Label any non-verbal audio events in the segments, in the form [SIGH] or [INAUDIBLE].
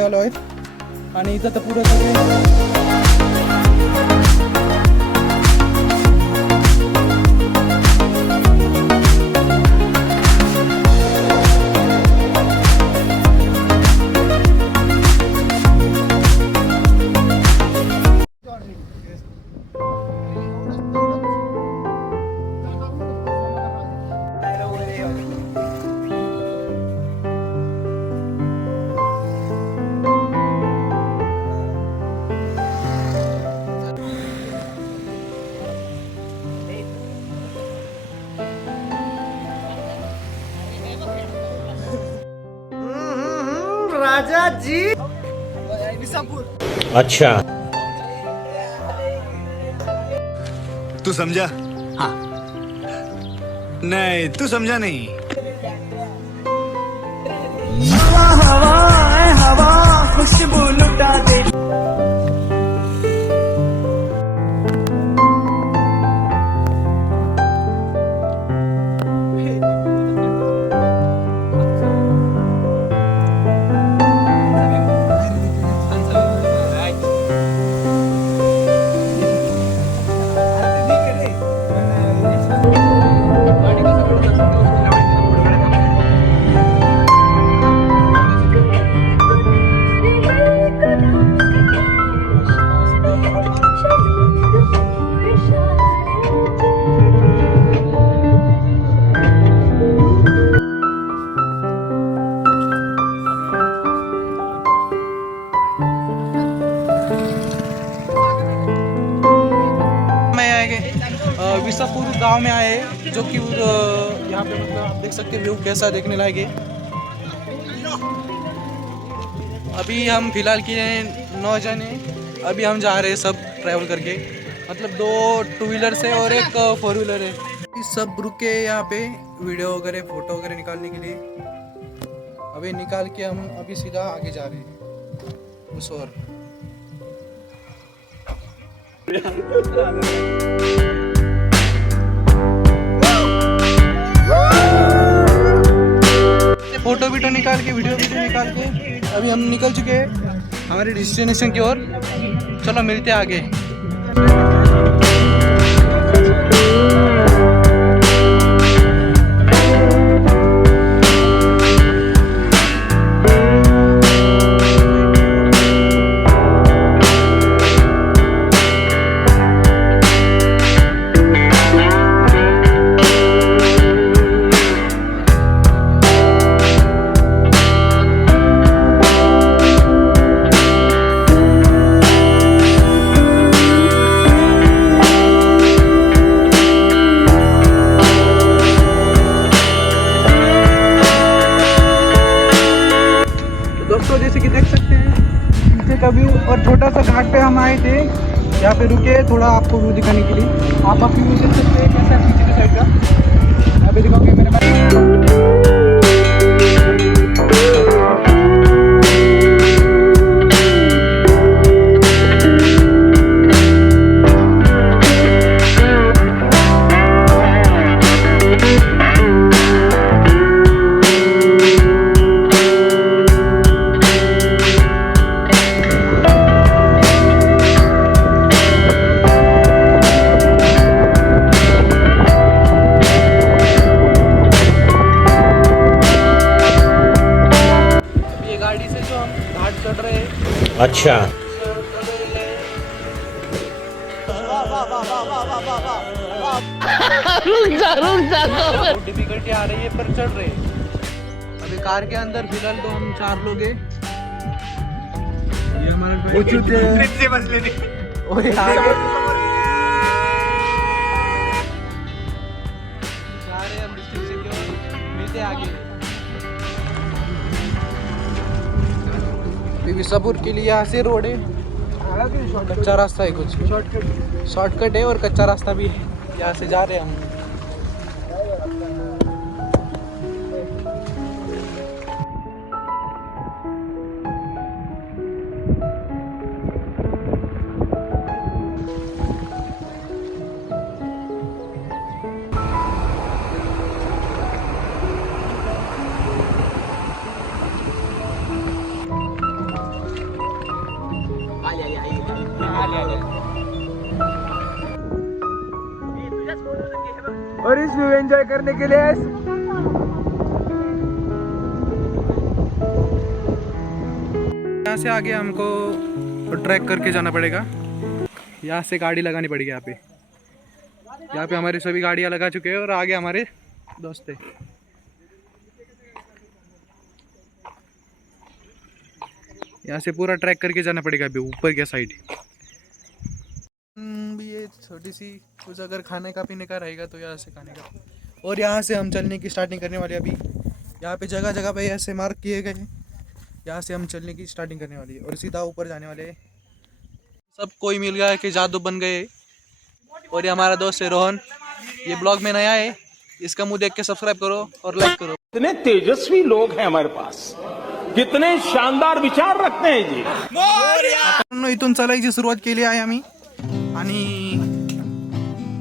आलेलो आहेत. आणि इथं तर पुरं अच्छा। तू समझा? हाँ। नहीं तू समझा नहीं। में सकते व्यू कैसा देखने लायक है? अभी हम फ़िलहाल किए हैं नौ जने। अभी हम जा रहे हैं सब ट्रैवल करके। मतलब दो टू व्हीलर से और एक फोर व्हीलर है। सब रुके यहाँ पे वीडियो वगैरह फ़ोटो वगैरह निकालने के लिए। अभी निकाल के हम अभी सीधा आगे जा रहे हैं। उस और। फोटो वीटो निकाल के वीडियो वीडियो निकाल के अभी हम निकल चुके हैं हमारे डेस्टिनेशन की ओर। चलो मिलते हैं आगे। यहाँ पे रुके थोड़ा आपको व्यू दिखाने के लिए. आप आप व्यू देख सकते हैं कैसा है पीछे की साइड का. यहाँ पे दिखाओगे? हैं तो डिफिकल्टी आ रही है पर चढ़ रहे हैं। अभी कार के अंदर फ़िलहाल तो हम चार लोग हैं। ये हमारा विसापुर के लिए यहाँ से रोड है। कच्चा रास्ता है कुछ। शॉर्टकट शॉर्टकट है और कच्चा रास्ता भी है। यहाँ से जा रहे हैं हम। करने के लिए यहाँ से आगे हमको ट्रैक करके जाना पड़ेगा। यहाँ से गाड़ी लगानी पड़ेगी यहाँ पे। यहाँ पे हमारी सभी गाड़ियाँ लगा चुके हैं और आगे हमारे दोस्त है। यहाँ से पूरा ट्रैक करके जाना पड़ेगा अभी ऊपर के साइड। भी ये छोटी सी कुछ अगर खाने का पीने का रहेगा तो यहाँ से खाने का। और यहाँ से हम चलने की स्टार्टिंग करने वाले अभी। यहाँ पे जगह जगह पे ऐसे मार्क किए गए हैं। यहाँ से हम चलने की स्टार्टिंग करने वाली है और सीधा ऊपर जाने वाले हैं। सब कोई मिल गया है कि जादू बन गए। और ये हमारा दोस्त है रोहन। ये ब्लॉग में नया है। इसका मुँह देख के सब्सक्राइब करो और लाइक करो। इतने तेजस्वी लोग हैं हमारे पास। कितने शानदार विचार रखते हैं जी। इथून चालायची सुरुवात केली आहे आम्ही आणि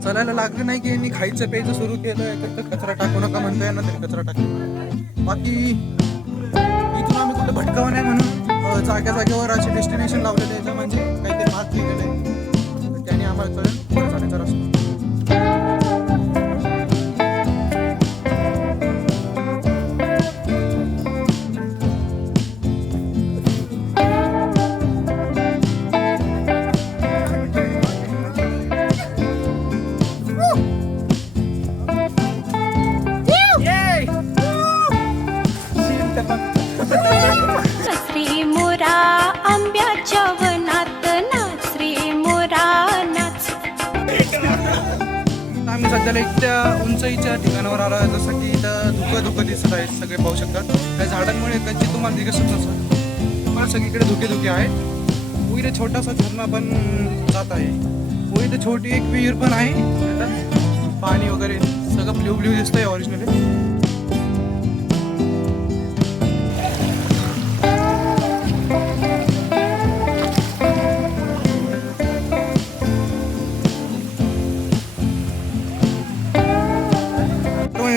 चलायला लागलं नाही की यांनी खायचं प्यायचं सुरू केलं तर कचरा टाकू नका म्हणतोय ना तरी कचरा टाकू बाकी इथून आम्ही कुठं भटकावं नाही म्हणून जाग्या जागेवर असे डेस्टिनेशन लावलेले आहे म्हणजे काहीतरी मार्क लिहिलेलं आहे त्याने आम्हाला कळेल पुढे जाण्याचा रस्ता. सध्याला इतक्या उंचाईच्या ठिकाणावर आला आहे जसं की इथं धुकं धुकं दिसत आहे सगळे पाहू शकतात त्या झाडांमुळे त्यांची तुम्हाला दिसत नसत तुम्हाला सगळीकडे धुके धुके आहेत. व छोटासा झरणा पण जात आहे. व छोटी एक विहीर पण आहे. पाणी वगैरे सगळं ब्ल्यू ब्ल्यू दिसतंय ऑरिजिनली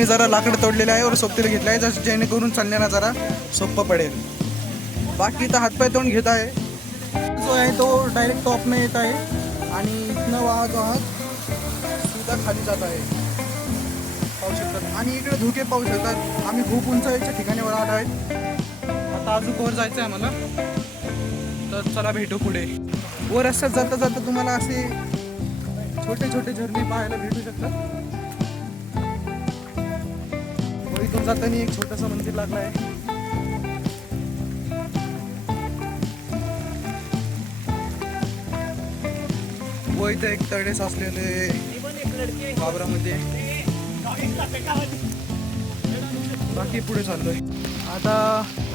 जरा लाकड तोडलेले आहे और सोबतीला घेतलं आहे जसं जेणेकरून चालण्याला जरा सोपं पडेल. बाकी तर हातपाय तोंड घेत आहे. जो आहे तो डायरेक्ट टॉपनं येत आहे आणि इथनं वाहत वाहत सुद्धा खाली जात आहे. पाहू शकतात. आणि इकडे धुके पाहू शकतात. आम्ही खूप उंचाईच्या ठिकाणी आलो आहेत आता अजून वर जायचं आहे आम्हाला. तर चला भेटू पुढे. वर रस्त्यात जाता जाता तुम्हाला असे छोटे छोटे झरणे पाहायला भेटू शकतात. जाताना एक छोटस मंदिर लागलं आहे. व इथे एक तळे साचलेले वावरामध्ये बाकी पुढे चाललोय. आता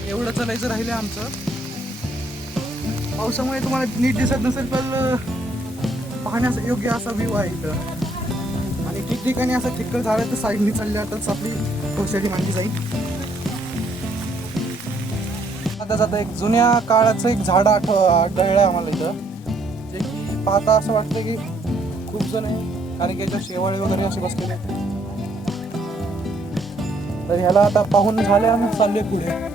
एवढं चालायचं राहिलं आमचं. पावसामुळे तुम्हाला नीट दिसत नसेल पण पाहण्यास योग्य असा व्ह्यू आहे इथं. आणि ठिकठिकाणी असं चिखल झालं तर साईडनी चालल्या तरच आपली गोष्टी मांडली जाईल. आता जाता एक जुन्या काळाचं एक झाड आठ आढळलं आहे आम्हाला इथं. जे की पाहता असं वाटतं की खूप जण आहे कारण की याच्या शेवाळे वगैरे असे बसलेले तर ह्याला आता पाहून झाले आम्ही चालले पुढे.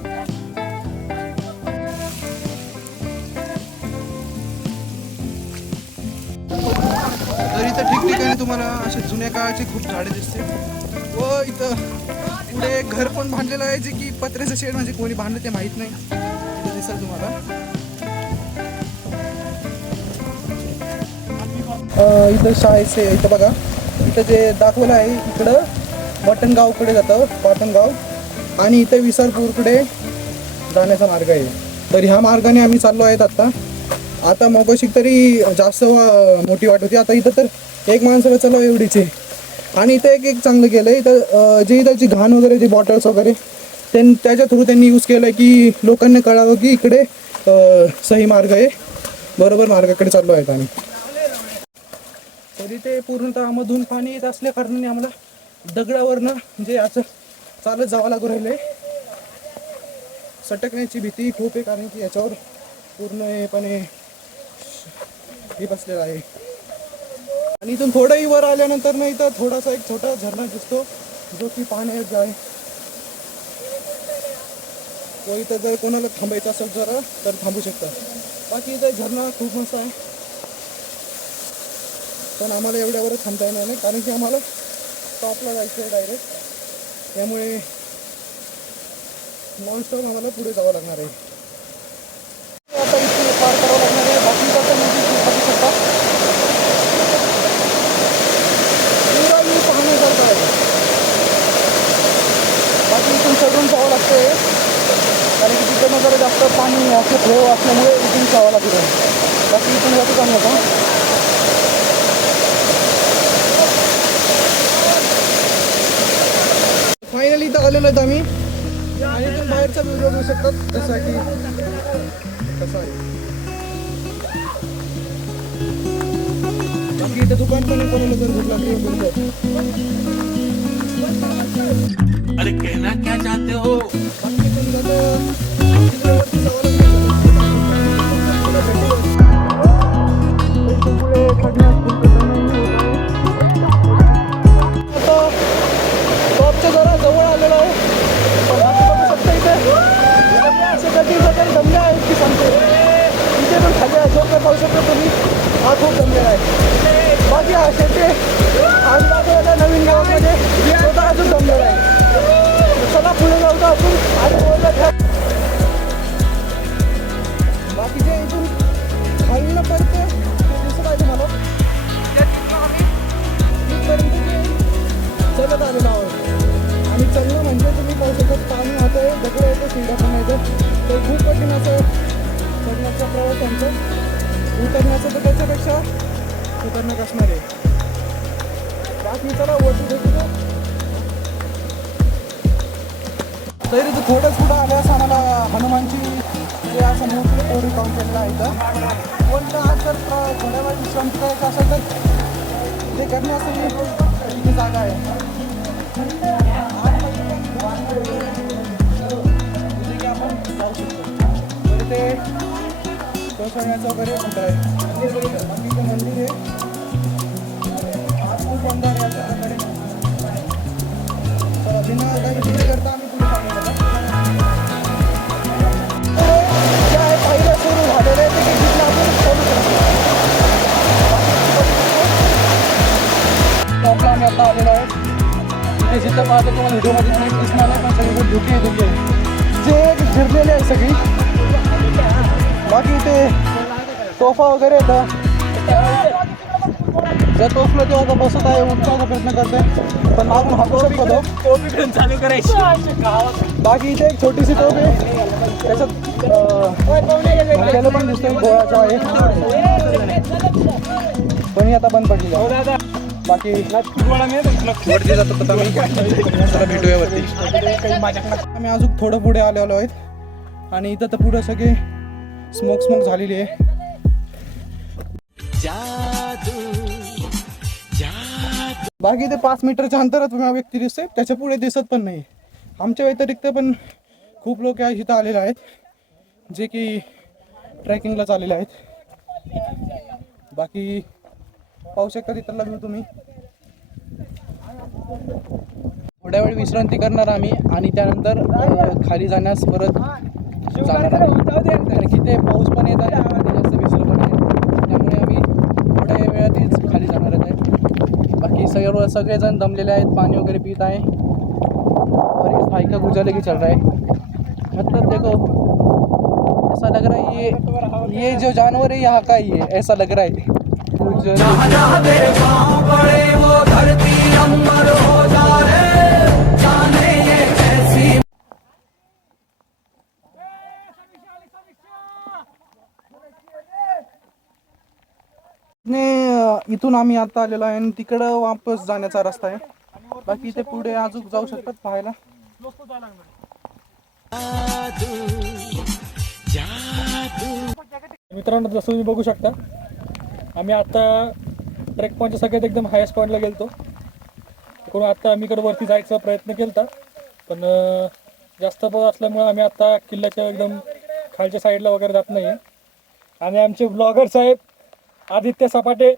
तर इथं ठिकठिकाणी तुम्हाला असे जुन्या काळाची खूप झाडे दिसते व इथं पुढे घर पण बांधलेलं आहे जे की पत्र्याचं शेड म्हणजे कोणी बांधलं ते माहीत नाही. इथं दिसेल तुम्हाला. इथं शाळेचे इथं बघा. इथं जे दाखवलं आहे इकडं मटणगावकडे जातं पाटणगाव आणि इथं विसरपूरकडे जाण्याचा मार्ग आहे. तर ह्या मार्गाने आम्ही चाललो आहेत आत्ता आता मगाशी तरी जास्त मोठी वाट होती. आता इथं तर एक माणसाला चलाव एवढीच आहे. आणि इथं एक एक चांगलं केलं आहे इथं जे इथंची घाण वगैरे जे बॉटल्स वगैरे त्यां त्याच्या थ्रू त्यांनी यूज केलं आहे की लोकांना कळावं की इकडे सही मार्ग आहे. बरोबर मार्गाकडे चाललो आहेत आम्ही. तरी ते पूर्णतः मधून पाणी येत असल्या कारणाने आम्हाला दगडावरनं म्हणजे असं चालत जावं लागू राहिलं आहे सटकण्याची भीती खूप आहे कारण की याच्यावर पूर्णपणे हे बसलेलं आहे. आणि इथून थोडंही वर आल्यानंतर नाही तर थोडासा एक छोटा झरणा दिसतो. जो की पाण्यात आहे तो इथं जर कोणाला थांबायचं असेल जरा तर थांबू शकता. बाकी इथं झरणा खूप मस्त आहे. पण आम्हाला एवढ्यावर थांबता येणार नाही कारण की आम्हाला टॉपला जायचं आहे डायरेक्ट. त्यामुळे नॉनस्टॉप आम्हाला पुढे जावं लागणार आहे आता इथे पार करावं लागणार आहे बाकी कसं म्हणजे तुम्ही बघू शकता पुरा व्यू पाहण्यासारखा आहे बाकी इथून करावं लागतं लागतंय. कारण की तिकडनं जरा जास्त पाणी असं फ्लो असल्यामुळे इथून जावं लागतं. बाकी इथून जातो का नका फायनली इथं आलेलो आहेत आम्ही. आणि इथून बाहेरचा व्हिडिओ घेऊ शकतात जसा की कसा आहे. बाकी इथं दुकान पण आहे, कोणाला जर भूक लागली तर बोलतो अरे कहना क्या चाहते हो? बाकी टॉपच्या जरा जवळ आलेलो आहे पण बाकी बघू शकता इथे. असे कठीण कठीण दमले आहेत की सांगतो इथे पण खाली आहे. जोर पाहू शकतो तुम्ही हा खूप आहे. बाकी हा शेते नवीन गावामध्ये स्वतः अजून दमलेला आहे. पुढे जाऊ आपण आणि बोललं बाकीचे इथून खालीनं पडते ते दिसत आहे तुम्हाला. चलत आलेलो आहोत. आणि चलणं म्हणजे तुम्ही पाहू शकत पाणी आता आहे दगड येतं शिंगा पण येतं. तर खूप कठीण असं चढण्याचा प्रवास आमचा. उतरण्याचं तर त्याच्यापेक्षा खतरनाक असणार आहे. बाकी चला वरती तरी तर थोडं पुढं आल्यास आम्हाला हनुमानची जे असं मूर्ती कोरी काउंटरला आहे इथं. कोणतं आज जर थोड्या वेळ विश्रांती करायचं असेल तर ते करण्यासाठी इथे जागा आहे. आपण जाऊ शकतो तर ते कोसळण्याचं वगैरे कुठं आहे. बाकी मंदिर आहे. आज खूप अंधार आहे अशा प्रकारे चला बिना काही करता आम्ही आता आलेलो आहे. इथे जिथं पाहतो तुम्हाला व्हिडिओमध्ये नीट दिसणार नाही पण सगळीकडे धुके धुके आहे. जे एक झिरलेले आहे सगळी. बाकी इथे सोफा वगैरे येतं जर टोचलं तेव्हा आता बसत आहे उठण्याचा प्रयत्न करतोय. पण मागून हाकू शकतो. तो. चालू करायची. बाकी इथे एक छोटीशी टोप आहे. त्याच्यात त्याला पण दिसतोय गोळाचा आहे. पण ही आता बंद पडली. बाकी वरती जातो आता मी चला भेटूया वरती. आम्ही अजून थोडं पुढे आलेलो आहेत. आणि इथं तर पुढे सगळे स्मोक स्मोक झालेली आहे. बाकी ते पाच मीटरच्या अंतरात तुम्हाला व्यक्ती दिसते त्याच्या पुढे दिसत पण नाही. आमच्या व्यतिरिक्त पण खूप लोक आहे इथं आलेले आहेत. जे की ट्रेकिंगला चाललेले आहेत. बाकी पाहू शकता तिथला व्ह्यू तुम्ही. थोड्या वेळ विश्रांती करणार आम्ही आणि त्यानंतर खाली जाण्यास परत जाणार आम्ही. कारण की ते पाऊस पण येत आहे आणि जास्त विसर पण आहे. त्यामुळे आम्ही थोड्या वेळातच खाली जाणार आहे. बाकी सगळे सगळेजण दमलेले आहेत पाणी वगैरे पित आहे. और इस भाई का गुजर की चल रहा है. मतलब देखो ऐसा लग रहा है ये ये जो जानवर है यहाँ का ही है ऐसा लग रहा है. इथून आम्ही आता आलेलो आहे आणि तिकडं वापस जाण्याचा रस्ता आहे. बाकी इथे पुढे अजून जाऊ शकतात पाहायला. मित्रांनो जसं तुम्ही बघू शकता आम्ही आता ट्रेक पॉईंटच्या सगळ्यात एकदम हायस्ट पॉईंटला गेलतो. तिकडून आता आम्ही इकडं वरती जायचा प्रयत्न केला पण जास्त पाऊस असल्यामुळे आम्ही आता किल्ल्याच्या एकदम खालच्या साईडला वगैरे जात नाही आणि आमचे ब्लॉगर साहेब आदित्य सपाटे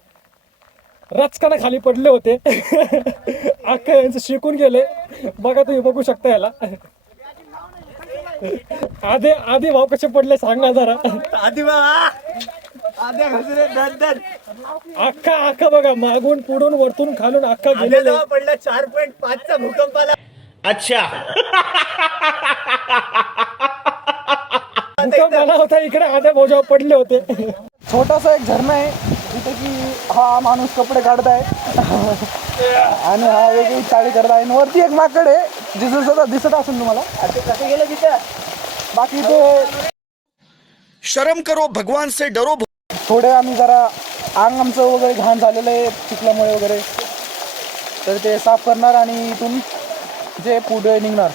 रचकाना खाली पडले होते. [LAUGHS] अख्खा यांचं शिकून गेले. बघा तुम्ही बघू शकता याला. आधी आधी भाऊ कसे पडले सांगा जरा. आधी बाबा अख्खा अख्खा बघा मागून पुढून वरतून खालून अख्खा गेलेला. पडला चार पॉईंट पाचचा भूकंप आला भूकंप आला होता इकडे आध्या भोजावर पडले होते. छोटासा एक झरणा आहे जिथे की हा माणूस कपडे काढत आहे आणि हा वेगळी चाळी करत आहे आणि वरती एक माकड आहे जिथं सुद्धा दिसत असेल तुम्हाला. कसं गेलं तिथं? बाकी ते शर्म करो भगवान से डरो थोडे आम्ही जरा अंग आमचं वगैरे घाण झालेलं आहे चिखल्यामुळे वगैरे. तर ते साफ करणार आणि इथून जे पुढे निघणार.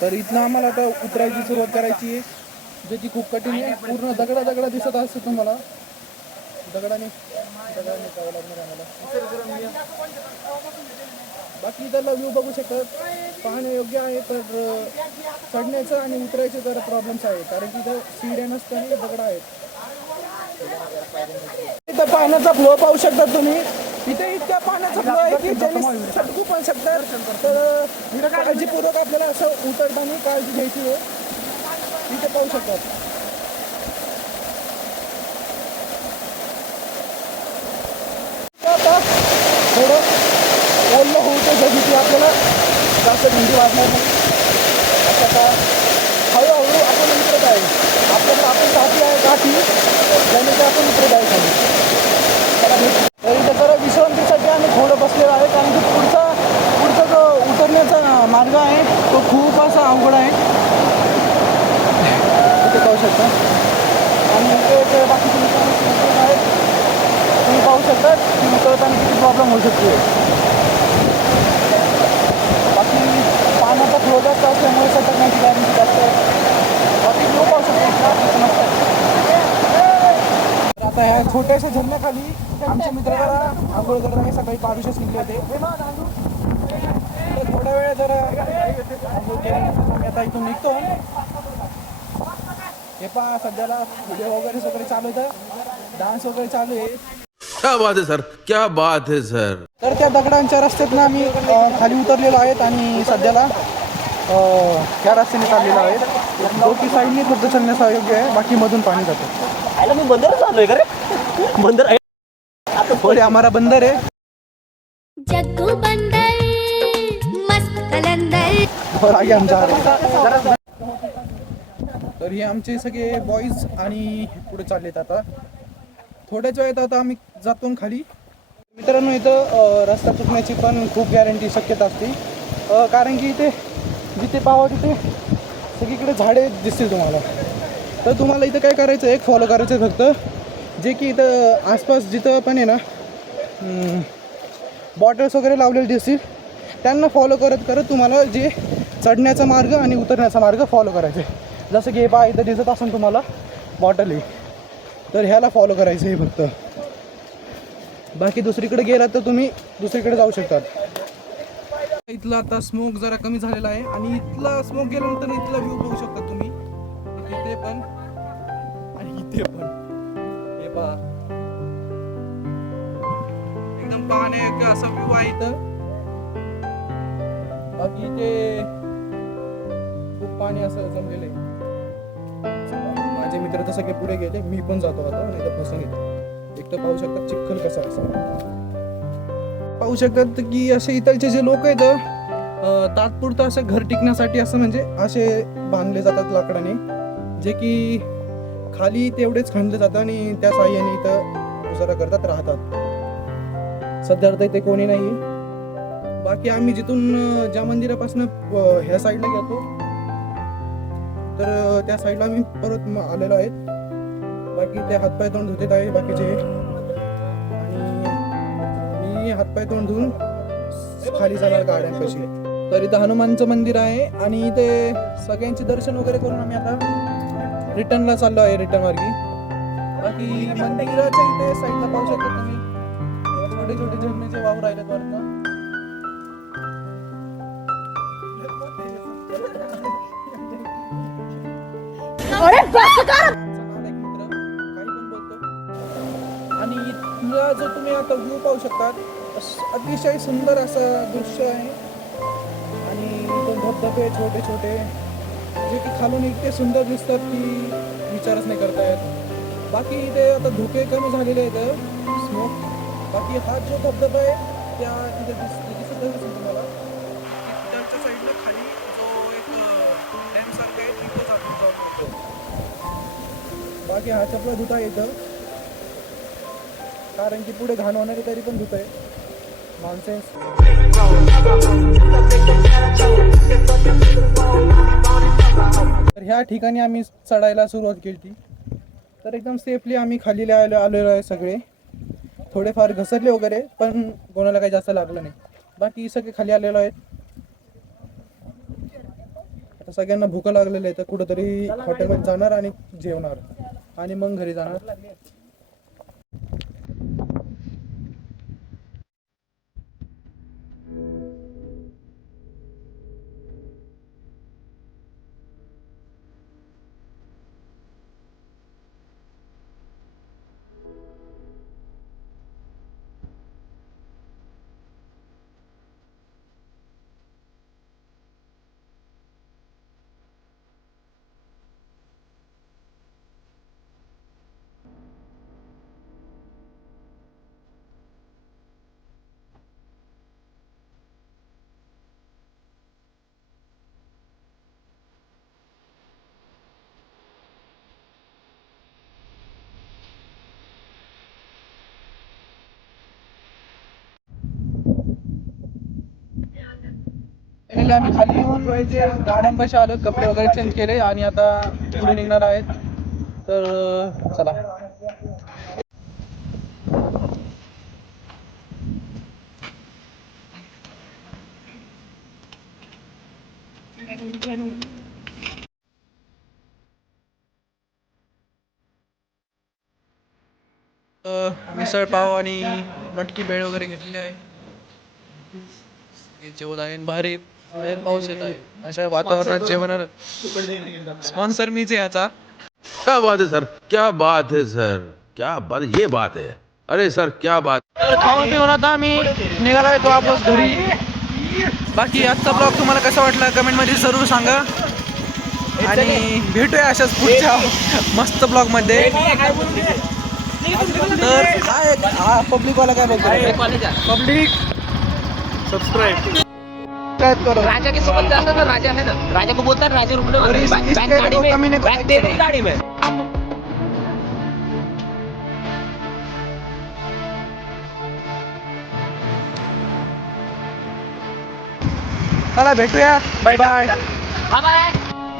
तर इथनं आम्हाला आता उतरायची सुरुवात करायची आहे. जे ती खूप कठीण आहे. पूर्ण दगडा दगडा दिसत असते तुम्हाला. दगडाने दगडाने जावं लागणार आम्हाला. बाकी त्याला व्ह्यू बघू शकतात पाहणे योग्य आहे तर चढण्याचं आणि उतरायचं जरा प्रॉब्लेम्स आहे. कारण की इथं शिड्या नसतं आणि दगड आहेत. इथं पाण्याचा फ्लो पाहू शकता तुम्ही. इथे इतक्या पाण्याचा फ्लो आहे की त्यांनी सटकू पण शकतात तर काळजीपूर्वक आपल्याला असं उतरताना काळजी घ्यायची आहे. इथे पाहू शकतात थोडं ओल्लं होऊ तर की आपल्याला. जास्त थंडी वाजणार नाही. असं का हळूहळू आपण उतरत आहे आपल्याकडे आपण काठी आहे काठी त्याने ते आपण इकडे जायचं त्याला भेट- तर इथं जरा विश्रांतीसाठी आम्ही थोडं बसलेलो आहे कारण की पुढचा पुढचा जो उतरण्याचा मार्ग आहे तो खूप असा अवघड आहे इथे पाहू शकता आणि इथे एक बाकीचे मित्र आहेत तुम्ही पाहू शकता की उतरताना किती प्रॉब्लेम होऊ शकते बाकी पाण्याचा फ्लो जास्त असल्यामुळे सटकण्याची गॅरंटी जास्त आता ह्या छोट्याशा झरण्याखाली आमचे मित्र आंघोळ करताना सकाळी पारुशेच निघले होते. तर थोड्या वेळ जरा आंघोळ केल्यानंतर आम्ही आता इथून निघतो. हे पहा सध्याला व्हिडिओ वगैरे सगळे चालू होतं. डान्स वगैरे चालू आहे. क्या बात है सर क्या बात है सर तर त्या दगडांच्या रस्त्यातनं आम्ही खाली उतरलेलो आहेत आणि सध्याला ह्या रस्त्याने चाललेलो आहेत दोन्ही साईडने फक्त चलण्यास योग्य आहे बाकी मधून पाणी जातं. आयला मी बंदरच आलोय का रे? बंदर आहे. आम्हाला बंदर आहे. जग्गू बंदर मस्त कलंदर और आगे हम जा रहे हैं. तर हे आमचे सगळे बॉईज आणि पुढे चाललेत आता. थोड्याच वेळात आता आम्ही जातो खाली. मित्रांनो इथं रस्ता चुकण्याची पण खूप गॅरंटी शक्यता असते. कारण की इथे जिथे पाहावं तिथे सगळीकडे झाडे दिसतील तुम्हाला. तर तुम्हाला इथं काय करायचं एक फॉलो करायचं आहे फक्त. जे की इथं आसपास जिथं पण आहे ना बॉटल्स वगैरे लावलेले दिसतील. त्यांना फॉलो करत करत तुम्हाला जे चढण्याचा मार्ग आणि उतरण्याचा मार्ग फॉलो करायचा आहे. जसं की हे पहा इथं दिसत असेल तुम्हाला बॉटल आहे तर ह्याला फॉलो करायचं आहे फक्त. बाकी दुसरीकडे गेलात तर तुम्ही दुसरीकडे जाऊ शकतात. इथला आता स्मोक जरा कमी झालेला आहे. आणि इथला स्मोक गेल्यानंतर इथला व्ह्यू बघू शकता तुम्ही. इथे पण. आणि इथे पण. हे पहा. एकदम पाहणे असा व्ह्यू आहे इथं. बाकी इथे खूप पाणी असं जमलेलं आहे. माझे मित्र तर सगळे पुढे गेले. मी पण जातो आता. नाही तर फसून येतो. एक तर पाहू शकता चिखल कसा असा पाहू शकतात की असे इथलचे जे लोक आहेत तात्पुरतं असं घर टिकण्यासाठी असं म्हणजे असे बांधले जातात लाकडाने जे की खाली तेवढेच खणले जातात आणि त्या साह्याने इथं गुजारा करतात राहतात. सध्या तर इथे कोणी नाही बाकी आम्ही जिथून ज्या मंदिरापासून ह्या साईडला गेलो तर त्या साईडला आम्ही परत आलेलो आहेत. बाकी ते हातपाय तोंड धुतेत आहे बाकीचे हातपाय तोंड धुवून खाली जाणार गाड्यांपाशी. तर इथं हनुमानचं मंदिर आहे आणि इथे सगळ्यांचे दर्शन वगैरे करून आम्ही आता रिटर्नला चाललो आहे रिटर्न मार्गी बाकी मंदिराच्या इथे साईडला पाहू शकता तुम्ही. छोटे छोटे झरण्याचे वाव राहिलेत पण बोलतो. आणि इथला जो तुम्ही आता व्ह्यू पाहू शकता अतिशय सुंदर असं दृश्य आहे. आणि दोन धबधबे छोटे छोटे जे की खालून इतके सुंदर दिसतात की विचारच नाही करता येत. बाकी इथे आता धुके कमी झालेले आहेत. स्मोक बाकी हा जो धबधबा आहे त्या तिथे दिस दिसत असेल तुम्हाला? त्याच्या साईडला खाली जो एक डॅम सारखं आहे तिथंच आपण जाऊ शकतो बाकी हा चपला धुता येतं. कारण की पुढे घाण होणार तरी पण धुत आहे तर ह्या ठिकाणी आम्ही चढायला सुरुवात केली तर एकदम सेफली आम्ही खाली आलो आलेलो आहे सगळे. थोडेफार घसरले वगैरे पण कोणाला काही जास्त लागलं नाही. बाकी सगळे खाली आलेलो आहेत. आता सगळ्यांना भूक लागलेलं आहे तर कुठंतरी हॉटेलमध्ये जाणार आणि जेवणार. आणि मग घरी जाणार. पहिले आम्ही खाली येऊन गाड्यांपाशी आलो कपडे वगैरे चेंज केले आणि आता पुढे निघणार आहेत. तर चला. मिसळ पाव आणि मटकी भेळ वगैरे घेतली आहे. जेवण आहे भारी. बाहेर पाऊस येत आहे. अशा वातावरणात जेवण स्पॉन्सर मीच आहे याचा क्या बात है सर? क्या बात है सर? क्या बात ये बात है। अरे सर क्या बात खाऊन पिऊन आता आम्ही निघाला येतो आपलं घरी. बाकी आजचा ब्लॉग तुम्हाला कसा वाटला कमेंटमध्ये जरूर सांगा. आणि भेटूया अशाच पुढच्या मस्त ब्लॉगमध्ये. तर काय हा पब्लिक वाला काय बोलतो पब्लिक सबस्क्राईब करो. राजा के सोबत जाता ना राजा है ना. राजा को बोलता है राजा रुकने वाले बैंक बैग गाड़ी में बैंक बैग दे रही गाड़ी में. चला भेटूया. Bye bye bye bye